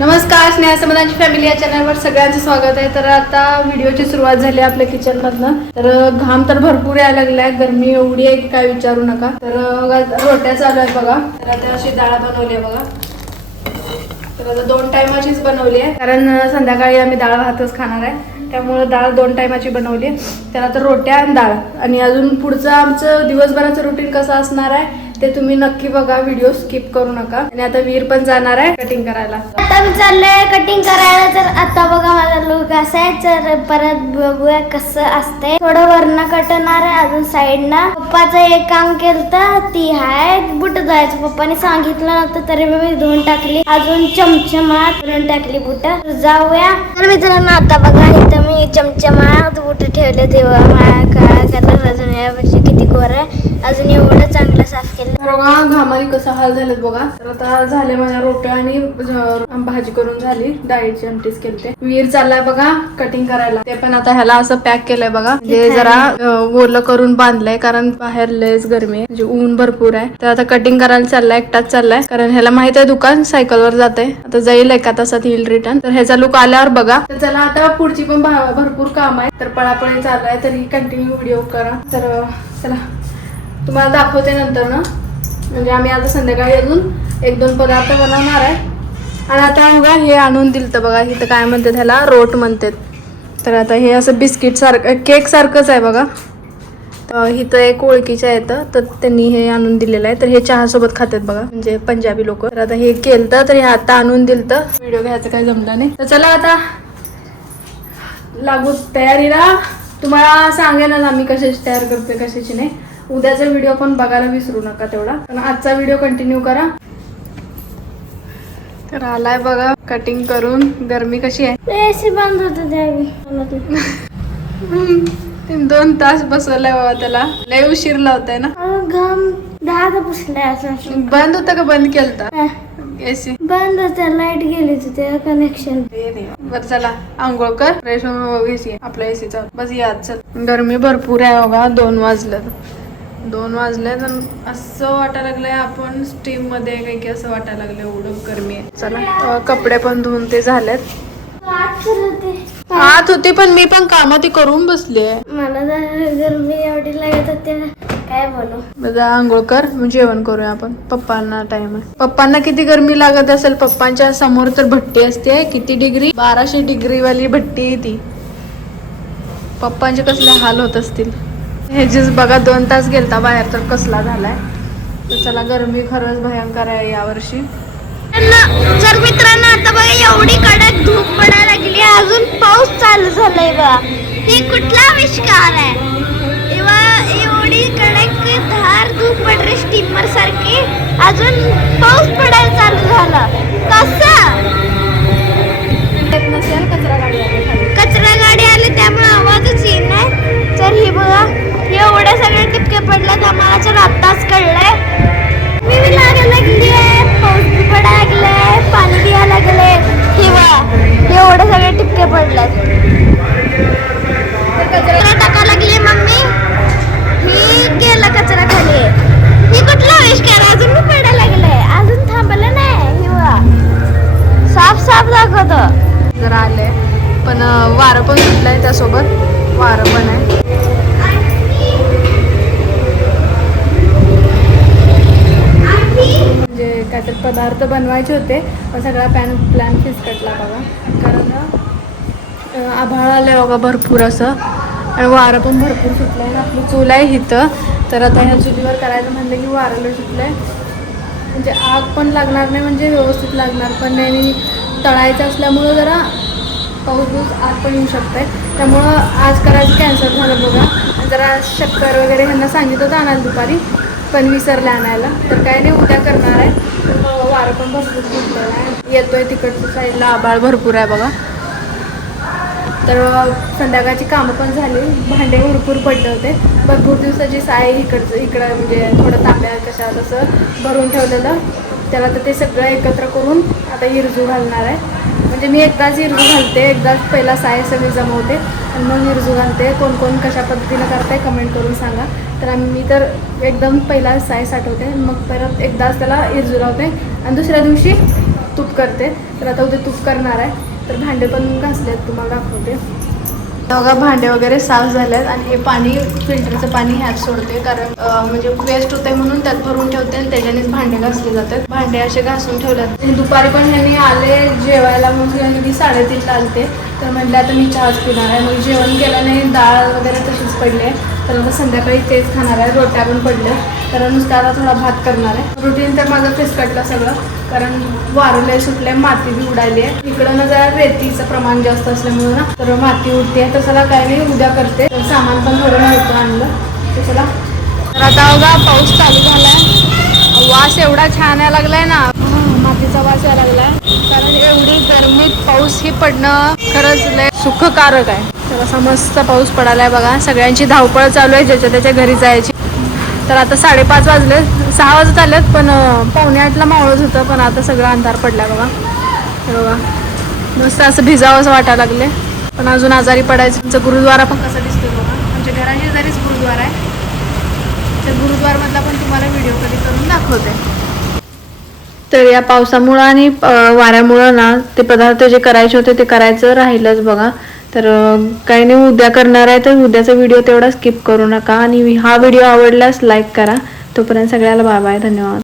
नमस्कार, स्नेहा समाधानची फॅमिली या चॅनलवर सगळ्यांचं स्वागत आहे. तर आता व्हिडिओची सुरुवात झाली आपल्या किचन मधनं. तर घाम तर भरपूर यायला लागलाय, गरमी एवढी आहे की काय विचारू नका. तर रोट्या चालू आहेत बघा. तर आता अशी डाळ बनवली आहे बघा. तर आता 2 टायमाचीच बनवली आहे, कारण संध्याकाळी आम्ही डाळ भातच खाणार आहे, त्यामुळे डाळ 2 टायमाची बनवली आहे. तर आता रोट्या आणि डाळ, आणि अजून पुढचं आमचं दिवसभराचं रुटीन कसं असणार आहे ते तुम्ही नक्की बघा, व्हिडिओ स्किप करू नका. आणि आता वीर पण जाणार आहे कटिंग करायला. आता मी चाललंय कटिंग करायला. तर आता बघा माझा लुक असा आहे. तर परत बघूया कसं असतंय. थोडं वरनं कटणार आहे, अजून साईडनं. पप्पाचं एक काम केलं, ती हाय बुट धुवायचं. पप्पाने सांगितलं नव्हतं तरी मी धुवून टाकली. अजून चमचमात धुवून टाकली बुट. जाऊया. तर मित्रांनो आता बघा इथं मी चमचमात बुट ठेवले. तेव्हा माझ्या कलर अजून यावर्षी किती गोर आहे, अजून एवढं चांगलं साफ केलं. बघा घामाने कसं हाल झालेत बघा. तर आता झाले माझ्या रोट्या आणि भाजी करून झाली, डाळीची आमटीच केलते. वीर चाललाय बघा कटिंग करायला. ते पण आता ह्याला असं पॅक केलंय बघा, म्हणजे जरा ओलं करून बांधलंय, कारण बाहेर लयच गरमी आहे, म्हणजे ऊन भरपूर आहे. तर आता कटिंग करायला चाललाय, एकटाच चाललाय, कारण ह्याला माहित आहे दुकान सायकलवर जाते. आता जाईल एका तासात येईल रिटर्न. तर ह्याचा लुक आल्यावर बघा. तर चला आता पुढची पण भरपूर काम आहे, तर पळापळी चालू आहे, तरी कंटिन्यू व्हिडिओ करा. तर चला तुम्हाला दाखवते नंतर ना. म्हणजे आम्ही आता संध्याकाळी अजून 1-2 पदार्थ बनवणार आहे. आणि आता बघा हे आणून दिलतं बघा, इथं काय म्हणतात ह्याला, रोट म्हणतात. तर आता हे असं बिस्किट सारखं, केक सारखंच आहे बघा. इथं एक ओळखीच्या येतं, तर त्यांनी हे आणून दिलेलं आहे. तर हे चहा सोबत खातात बघा, म्हणजे पंजाबी लोक. तर आता हे केलं, तर हे आता आणून दिलतं. व्हिडिओ घ्यायचं काही जमलं नाही. तर चला आता लागू तयारीला. तुम्हाला सांगेनच आम्ही कशाची तयार करतोय कशाची नाही. उद्याचा व्हिडिओ पण बघायला विसरू नका तेवढा, पण आजचा व्हिडिओ कंटिन्यू करा. तर आलाय बघा कटिंग करून. गरमी कशी आहे, एसी बंद होतं त्यावेळी. 2 तास बसवलाय बाबा त्याला. लय उशीर लावताय ना. घाम 10 पुसलाय असं. बंद होता का बंद केलता एसी? बंद होता, लाईट गेली होती कनेक्शन. बरं चला आंघोळ कर, फ्रेश एसी आपला एसीचा बस या. चल गरमी भरपूर आहे बघा. 2 वाजले तर असं वाटायला लागलंय आपण स्टीम मध्ये काही की असं वाटायला लागलं, एवढं गरमी आहे. चला कपडे पण धुवून ते झालेत. आत होते पण मी पण कामात करून बसले. मला तर गरमी एवढी लागत होते, काय बोलू. माझा आंघोळ कर, मग जेवण करूया आपण. पप्पांना टाइम आहे. पप्पांना किती गरमी लागत असेल. पप्पांच्या समोर तर भट्टी असते, किती डिग्री, 1200 डिग्री वाली भट्टी आहे ती. पप्पांचे कसले हाल होत असतील. हे जीस बघा 2 तास गेलता बाहेर, तर कसला झालाय. तर चला गरमी खरंच भयंकर आहे यावर्षी. जर मित्रांनो आता बघा एवढी कडक धूप पडायला लागली, अजून पाऊस चालू झालाय बघा. हे कुठला आविष्कार आहे. एवढी कडक धार धूप पडते स्टीमर सारखी, अजून पाऊस पडायला चालू झाला. कसं नसेल कचरा गाडी आली त्यामुळे आवाजच येत नाही. तर हे बघा एवढ्या सगळे टिपके पडल्यात, आम्हाला तर आत्ताच कळलंय. मी लागायला लागली आहे, पाऊस बी पडायला लागलाय, पाणी द्यायला लागले. हे बघा एवढे सगळे टिपके पडल्यात. कचरा टाकायला लागली मम्मी. ही गेला कचरा खाली. ही कुठला आविष्कार, अजून मी पडायला लागलाय, अजून थांबलं नाही. हे बघा साफ दाखवतो. जरा आले, पण वारं पण सुटलंय, त्यासोबत वारं पण आहे. म्हणजे काहीतरी पदार्थ बनवायचे होते, पण सगळा प्लॅन फिसकटला बघा. कारण आभाळ आलंय बघा भरपूर असं, आणि वारं पण भरपूर सुटलं आहे. आपली चूल आहे इथं, तर आता ह्या चुलीवर करायचं म्हणलं की वारं सुटलं आहे. म्हणजे आग पण लागणार नाही, म्हणजे व्यवस्थित लागणार पण नाही. आणि तळायचं असल्यामुळं जरा पाऊस आग पण येऊ शकते, त्यामुळं आज करायचं कॅन्सल झालं बघा. जरा शक्कर वगैरे ह्यांना सांगितलं होतं आणायला दुपारी, पण विसरले आणायला. तर काय नाही, उद्या करणार आहे. वारं पण भरपूर सुटलेलं आहे, येतोय तिकडच्या साईडला आभाळ भरपूर आहे बघा. तर संध्याकाळची कामं पण झाली, भांडे भरपूर पडले होते. भरपूर दिवसाची साय इकडं म्हणजे थोडं तांब्या कशा तसं भरून ठेवलेलं, त्याला तर ते सगळं एकत्र करून आता इरजू घालणार आहे. म्हणजे मी एकदाच इरजू घालते, एकदाच पहिला साय सगळी जमवते आणि मग इरजू घालते. कोण कोण कशा पद्धतीनं करताय कमेंट करून सांगा. तर मी तर एकदम पहिला साय साठवते, मग परत एकदाच त्याला इरजू लावते आणि दुसऱ्या दिवशी तूप करते. तर आता उद्या तूप करणार आहे. तर भांडे पण घासलेत, तुम्हाला दाखवते. बघा भांडे वगैरे साफ झालेत आणि हे पाणी फिल्टरचं पाणी ह्यात सोडते, कारण म्हणजे वेस्ट होते म्हणून त्यात भरून ठेवते आणि त्याच्यानेच भांडे घासले जातात. भांडे असे घासून ठेवलेत. दुपारी पण ह्यांनी आले जेवायला, मग मी 3:30ला आलते. तर म्हटलं आता मी चहाच पिणार आहे. मग जेवण केलं नाही, डाळ वगैरे तशीच पडली आहे. तर आता संध्याकाळी तेच खाणार आहे. रोट्या पण पडल्या, तर नुसतं आता थोडा भात करणार आहे. रुटीन तर माझं फिसकटलं सगळं, कारण वारले सुटले, माती बी उडाली आहे. इकडं ना जरा रेतीचं प्रमाण जास्त असल्यामुळे ना तर माती उडते. तर चला काय नाही, उद्या करते. तर सामान पण थोडं नव्हतं आणलं, तर चला. तर आता बघा पाऊस चालू झालाय. वास एवढा छान यायला लागलाय ना, मातीचा वास यायला लागलाय. कारण एवढी गरमीत पाऊस हे पडणं खरंच लय सुखकारक आहे. तर असा मस्त पाऊस पडालाय बघा. सगळ्यांची धावपळ चालू आहे ज्याच्या त्याच्या घरी जायची. तर आता 5:30 वाजले, 6 वाजत आलेत, पण 7:45ला मावळत होतं, पण आता सगळं अंधार पडला बघा. हे बघा मस्त असं भिजावं असं वाटायला लागले, पण अजून आजारी पडायचं. आमचं गुरुद्वारा पण कसं दिसतोय बघा. आमच्या घराच्या शेजारीच गुरुद्वारा आहे. त्या गुरुद्वारमधला पण तुम्हाला व्हिडिओ कधी करून दाखवते. तर या पावसामुळं आणि वाऱ्यामुळं ना ते पदार्थ जे करायचे होते ते करायचं राहिलंच बघा. तर काही नाही, उद्या करणार आहे. तर उद्याचा व्हिडिओ तेवढा स्किप करू नका आणि हा व्हिडिओ आवडल्यास लाईक करा. तोपर्यंत सगळ्याला बाय बाय, धन्यवाद.